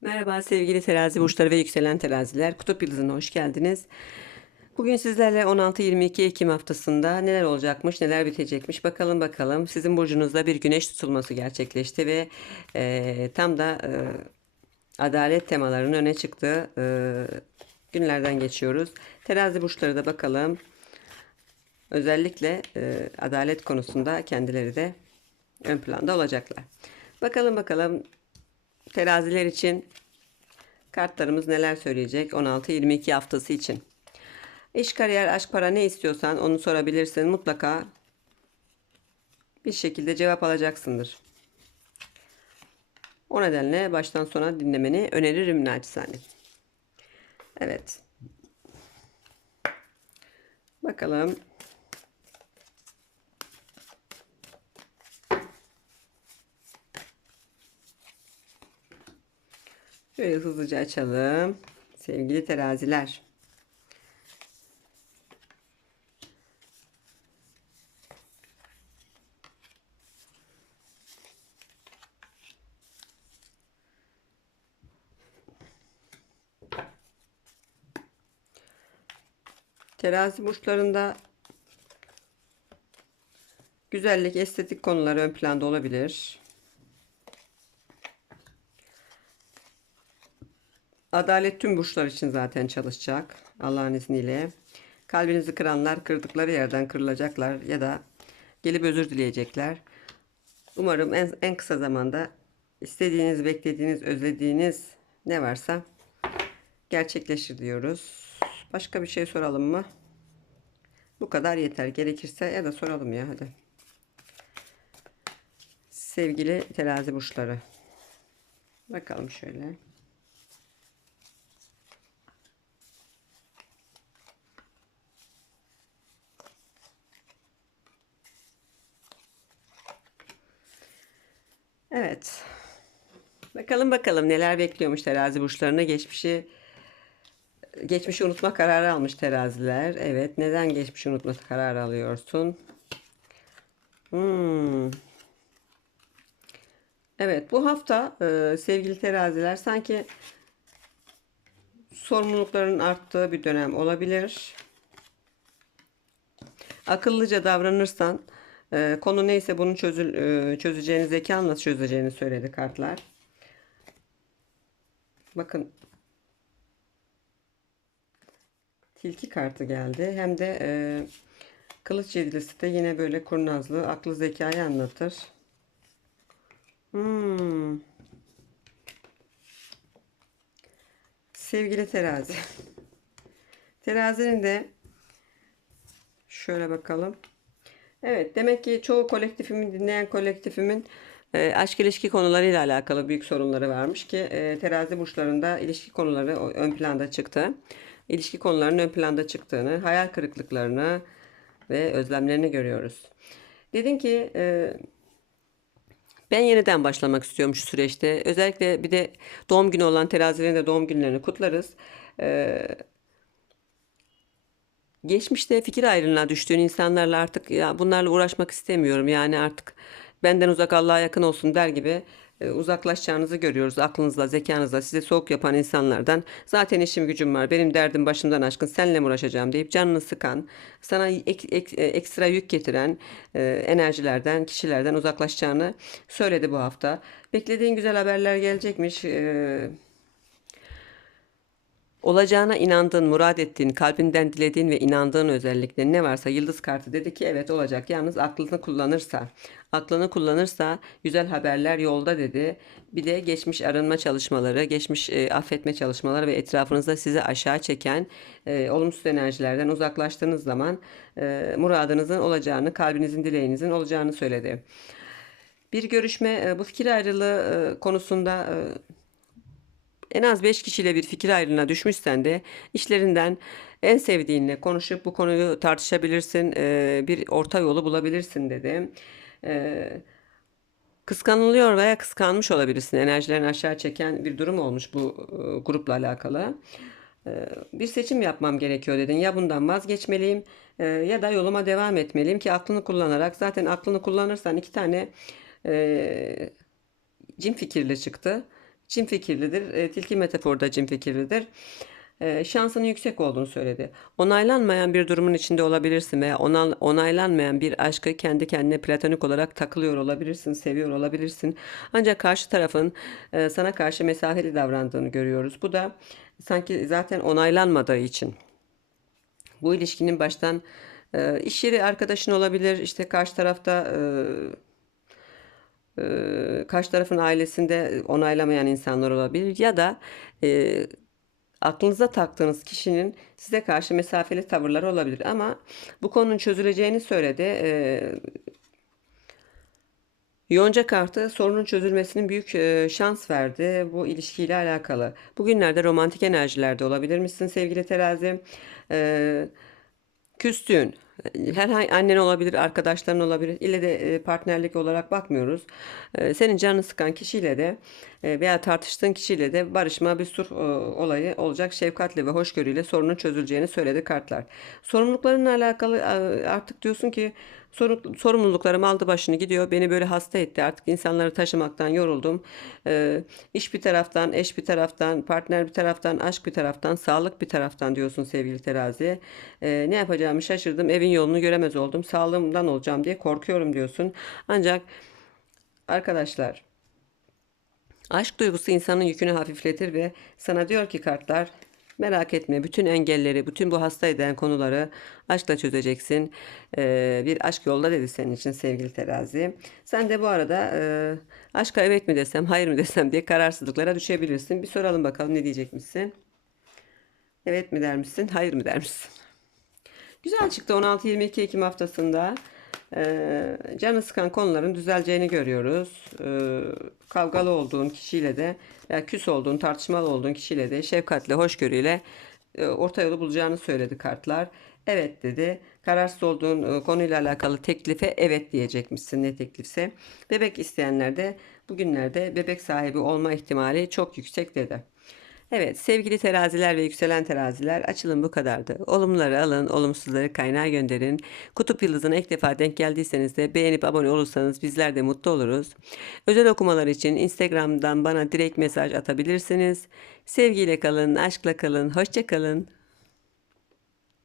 Merhaba sevgili terazi burçları ve yükselen teraziler. Kutup Yıldızı'na hoş geldiniz. Bugün sizlerle 16-22 Ekim haftasında neler olacakmış, neler bitecekmiş bakalım bakalım. Sizin burcunuzda bir güneş tutulması gerçekleşti ve eee, tam da eee, adalet temalarının öne çıktığı eee, günlerden geçiyoruz. Terazi burçları da bakalım. Özellikle eee, adalet konusunda kendileri de ön planda olacaklar. Bakalım bakalım teraziler için kartlarımız neler söyleyecek 16-22 haftası için. İş, kariyer, aşk, para ne istiyorsan onu sorabilirsin. Mutlaka bir şekilde cevap alacaksındır. O nedenle baştan sona dinlemeni öneririm naçizane. Evet. Bakalım. Şöyle hızlıca açalım. Sevgili teraziler. Terazi burçlarında güzellik, estetik konular ön planda olabilir. Adalet tüm burçlar için zaten çalışacak. Allah'ın izniyle. Kalbinizi kıranlar kırdıkları yerden kırılacaklar ya da gelip özür dileyecekler. Umarım en, en kısa zamanda istediğiniz, beklediğiniz, özlediğiniz ne varsa gerçekleşir diyoruz. Başka bir şey soralım mı? Bu kadar yeter. Gerekirse ya da soralım ya hadi. Sevgili terazi burçları. Bakalım şöyle. Evet. Bakalım bakalım neler bekliyormuş terazi burçlarına. Geçmişi geçmişi unutma kararı almış teraziler. Evet. Neden geçmişi unutma kararı alıyorsun? Hmm. Evet. Bu hafta e, sevgili teraziler sanki sorumlulukların arttığı bir dönem olabilir. Akıllıca davranırsan e, konu neyse bunu çözül, e, çözeceğini zekanla çözeceğini söyledi kartlar. Bakın tilki kartı geldi. Hem de e, kılıç yedilisi de yine böyle kurnazlığı, aklı zekayı anlatır. Hmm. Sevgili terazi. Terazinin de şöyle bakalım. Evet, demek ki çoğu kolektifimin, dinleyen kolektifimin e, aşk ilişki konularıyla alakalı büyük sorunları varmış ki e, terazi burçlarında ilişki konuları ön planda çıktı. İlişki konularının ön planda çıktığını, hayal kırıklıklarını ve özlemlerini görüyoruz. Dedin ki e, ben yeniden başlamak istiyorum şu süreçte. Özellikle bir de doğum günü olan terazilerin de doğum günlerini kutlarız. E, Geçmişte fikir ayrılığına düştüğün insanlarla artık ya bunlarla uğraşmak istemiyorum. Yani artık benden uzak Allah'a yakın olsun der gibi e, uzaklaşacağınızı görüyoruz. Aklınızla, zekanızla size soğuk yapan insanlardan zaten işim gücüm var. Benim derdim başımdan aşkın. Seninle mi uğraşacağım deyip canını sıkan, sana ek- ek- e, ekstra yük getiren e, enerjilerden, kişilerden uzaklaşacağını söyledi bu hafta. Beklediğin güzel haberler gelecekmiş. E, Olacağına inandığın, murad ettiğin, kalbinden dilediğin ve inandığın özellikle ne varsa yıldız kartı dedi ki evet olacak. Yalnız aklını kullanırsa, aklını kullanırsa güzel haberler yolda dedi. Bir de geçmiş arınma çalışmaları, geçmiş e, affetme çalışmaları ve etrafınızda sizi aşağı çeken e, olumsuz enerjilerden uzaklaştığınız zaman e, muradınızın olacağını, kalbinizin dileğinizin olacağını söyledi. Bir görüşme, e, bu fikir ayrılığı e, konusunda e, en az 5 kişiyle bir fikir ayrılığına düşmüşsen de işlerinden en sevdiğinle konuşup bu konuyu tartışabilirsin, e, bir orta yolu bulabilirsin dedi. E, kıskanılıyor veya kıskanmış olabilirsin. Enerjilerini aşağı çeken bir durum olmuş bu e, grupla alakalı. E, bir seçim yapmam gerekiyor dedin. Ya bundan vazgeçmeliyim ya da yoluma devam etmeliyim ki aklını kullanarak zaten aklını kullanırsan iki tane cin fikirle çıktı. Cin fikirlidir. E, tilki metaforu da cin fikirlidir. E, şansının yüksek olduğunu söyledi. Onaylanmayan bir durumun içinde olabilirsin veya ona- onaylanmayan bir aşkı kendi kendine platonik olarak takılıyor olabilirsin, seviyor olabilirsin. Ancak karşı tarafın e, sana karşı mesafeli davrandığını görüyoruz. Bu da sanki zaten onaylanmadığı için. Bu ilişkinin baştan e, iş yeri arkadaşın olabilir, işte karşı tarafta e, e, karşı tarafın ailesinde onaylamayan insanlar olabilir ya da e, aklınıza taktığınız kişinin size karşı mesafeli tavırları olabilir ama bu konunun çözüleceğini söyledi. E, Yonca kartı sorunun çözülmesinin büyük e, şans verdi bu ilişkiyle alakalı. Bugünlerde romantik enerjilerde olabilir misin sevgili terazi? E, küstüğün, herhangi annen olabilir, arkadaşların olabilir. İlle de e, partnerlik olarak bakmıyoruz. E, Senin canını sıkan kişiyle de e, veya tartıştığın kişiyle de barışma bir sur olayı olacak. Şefkatle ve hoşgörüyle sorunun çözüleceğini söyledi kartlar. Sorumluluklarınla alakalı artık diyorsun ki sorumluluklarım aldı başını gidiyor. Beni böyle hasta etti. Artık insanları taşımaktan yoruldum. E, iş bir taraftan, eş bir taraftan, partner bir taraftan, aşk bir taraftan, sağlık bir taraftan diyorsun sevgili terazi. E, ne yapacağımı şaşırdım. Evin yolunu göremez oldum. Sağlığımdan olacağım diye korkuyorum diyorsun. Ancak arkadaşlar Aşk duygusu insanın yükünü hafifletir ve sana diyor ki kartlar merak etme bütün engelleri, bütün bu hasta eden konuları aşkla çözeceksin. Ee, bir aşk yolda dedi senin için sevgili terazi. Sen de bu arada e, aşka evet mi desem, hayır mı desem diye kararsızlıklara düşebilirsin. Bir soralım bakalım ne diyecekmişsin? Evet mi der misin, hayır mı der misin? Güzel çıktı 16-22 Ekim haftasında. Ee, canı sıkan konuların düzeleceğini görüyoruz. Ee, kavgalı olduğun kişiyle de veya küs olduğun, tartışmalı olduğun kişiyle de şefkatle, hoşgörüyle e, orta yolu bulacağını söyledi kartlar. Evet dedi. Kararsız olduğun e, konuyla alakalı teklife evet diyecekmişsin ne teklifse. Bebek isteyenler de bugünlerde bebek sahibi olma ihtimali çok yüksek dedi. Evet sevgili teraziler ve yükselen teraziler açılım bu kadardı. Olumluları alın, olumsuzları kaynağa gönderin. Kutup yıldızına ilk defa denk geldiyseniz de beğenip abone olursanız bizler de mutlu oluruz. Özel okumalar için Instagram'dan bana direkt mesaj atabilirsiniz. Sevgiyle kalın, aşkla kalın, hoşça kalın.